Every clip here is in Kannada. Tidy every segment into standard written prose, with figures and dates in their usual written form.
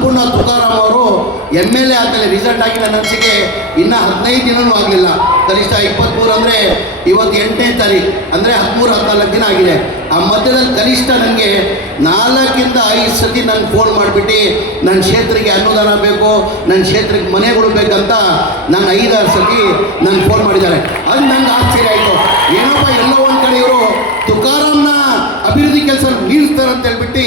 ಅನ್ನಪೂರ್ಣ ತುಕಾರಾಮ್ ಅವರು MLA ಆದಮೇಲೆ ರಿಸಲ್ಟ್ ಆಗಿ ನನ್ನ ಅನಿಸಿಕೆ ಇನ್ನೂ 15 ದಿನವೂ ಆಗಲಿಲ್ಲ. ಕನಿಷ್ಠ 23 ಅಂದರೆ ಇವತ್ತು 8ನೇ ತಾರೀಕು ಅಂದರೆ 13-14 ದಿನ ಆಗಿದೆ. ಆ ಮಧ್ಯದಲ್ಲಿ ಕನಿಷ್ಠ ನನಗೆ 4ರಿಂದ 5 ಸತಿ ನನಗೆ ಫೋನ್ ಮಾಡಿಬಿಟ್ಟು ನನ್ನ ಕ್ಷೇತ್ರಕ್ಕೆ ಅನುದಾನ ಬೇಕು, ನನ್ನ ಕ್ಷೇತ್ರಕ್ಕೆ ಮನೆಗಳು ಬೇಕಂತ ನಾನು 5-6 ಸತಿ ನನಗೆ ಫೋನ್ ಮಾಡಿದ್ದಾರೆ. ಅದು ನಂಗೆ ಆಶ್ಚರ್ಯ ಆಯಿತು. ಏನಪ್ಪ ಎಲ್ಲೋ ಒಂದು ಕಡೆ ಇವರು ತುಕಾರಾಮ್ನ ಅಭಿವೃದ್ಧಿ ಕೆಲಸ ನಿಲ್ಲಿಸ್ತಾರೆ ಅಂತ ಹೇಳ್ಬಿಟ್ಟು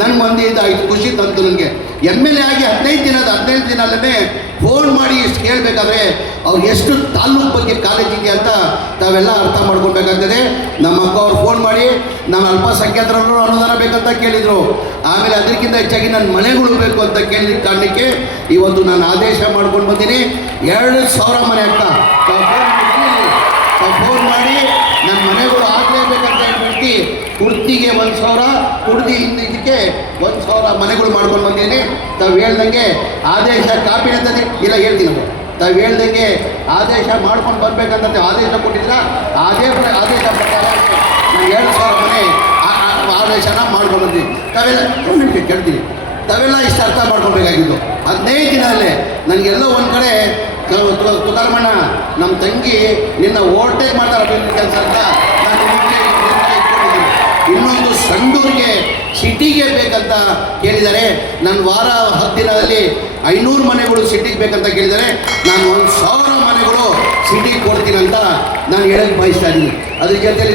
ನನಗೆ ಒಂದು ಆಯಿತು, ಖುಷಿ ತಂತು ನನಗೆ. MLA ಆಗಿ 15 ದಿನಲ್ಲೇ ಫೋನ್ ಮಾಡಿ ಇಷ್ಟು ಕೇಳಬೇಕಾದ್ರೆ ಅವ್ರು ಎಷ್ಟು ತಾಲ್ಲೂಕು ಬಗ್ಗೆ ಕಾಲೇಜ್ ಇದೆಯಾ ಅಂತ ತಾವೆಲ್ಲ ಅರ್ಥ ಮಾಡ್ಕೊಳ್ಬೇಕಾಗ್ತದೆ. ನಮ್ಮ ಅಕ್ಕ ಅವ್ರು ಫೋನ್ ಮಾಡಿ ನಾನು ಅಲ್ಪಸಂಖ್ಯಾತರಲ್ಲೂ ಅನುದಾನ ಬೇಕಂತ ಕೇಳಿದರು. ಆಮೇಲೆ ಅದಕ್ಕಿಂತ ಹೆಚ್ಚಾಗಿ ನನ್ನ ಮನೆಗಳು ಬೇಕು ಅಂತ ಕೇಳಿದ ಕಾರಣಕ್ಕೆ ಇವತ್ತು ನಾನು ಆದೇಶ ಮಾಡ್ಕೊಂಡು ಬಂದೀನಿ. 2,000 ಮನೆ ಅಕ್ಕ ಫೋನ್ ಮಾಡಿ ನನ್ನ ಮನೆಗಳು ಆಗಲೇಬೇಕಂತ ಹೇಳ್ಬಿಟ್ಟು ಕುರ್ತಿಗೆ 1,000, ಕುಡ್ದಿ ಇದಕ್ಕೆ 1,000 ಮನೆಗಳು ಮಾಡ್ಕೊಂಡು ಬಂದೀನಿ. ತಾವು ಹೇಳ್ದಂಗೆ ಆದೇಶ ಕಾಪಿನ ಇಲ್ಲ ಹೇಳ್ತೀನಿ ನಾವು, ತಾವು ಹೇಳ್ದಂಗೆ ಆದೇಶ ಮಾಡ್ಕೊಂಡು ಬರಬೇಕಂತ ಆದೇಶ ಕೊಟ್ಟಿದ್ರ ಆದೇಶ ಪ್ರಕಾರ ನಾನು 2,000 ಮನೆ ಆದೇಶನ ಮಾಡ್ಕೊಂಡು ಬಂದೀನಿ. ತಾವೆಲ್ಲ ಕೇಳ್ತೀನಿ, ತಾವೆಲ್ಲ ಇಷ್ಟು ಅರ್ಥ ಮಾಡ್ಕೊಬೇಕಾಗಿದ್ದು 15 ದಿನದಲ್ಲೇ ನನಗೆಲ್ಲ ಒಂದು ಕಡೆ ತುಕಾರಮಣ್ಣ ನಮ್ಮ ತಂಗಿ ನಿನ್ನ ಓವರ್ಟೇಕ್ ಮಾಡ್ತಾರೆ ಕೆಲಸ ಅಂತ ನಾನು ಇನ್ನೊಂದು ಸಂಡೂರಿಗೆ ಸಿಟಿಗೆ ಬೇಕಂತ ಕೇಳಿದ್ದಾರೆ. ನನ್ನ ವಾರ 10 ದಿನದಲ್ಲಿ 500 ಮನೆಗಳು ಸಿಟಿಗೆ ಬೇಕಂತ ಕೇಳಿದ್ದಾರೆ. ನಾನು 1,000 ಮನೆಗಳು ಸಿಟಿಗೆ ಕೊಡ್ತೀನಿ ಅಂತ ನಾನು ಹೇಳಕ್ಕೆ ಬಯಸ್ತಾ ಇದ್ದೀನಿ. ಅದ್ರ ಜೊತೆಲಿ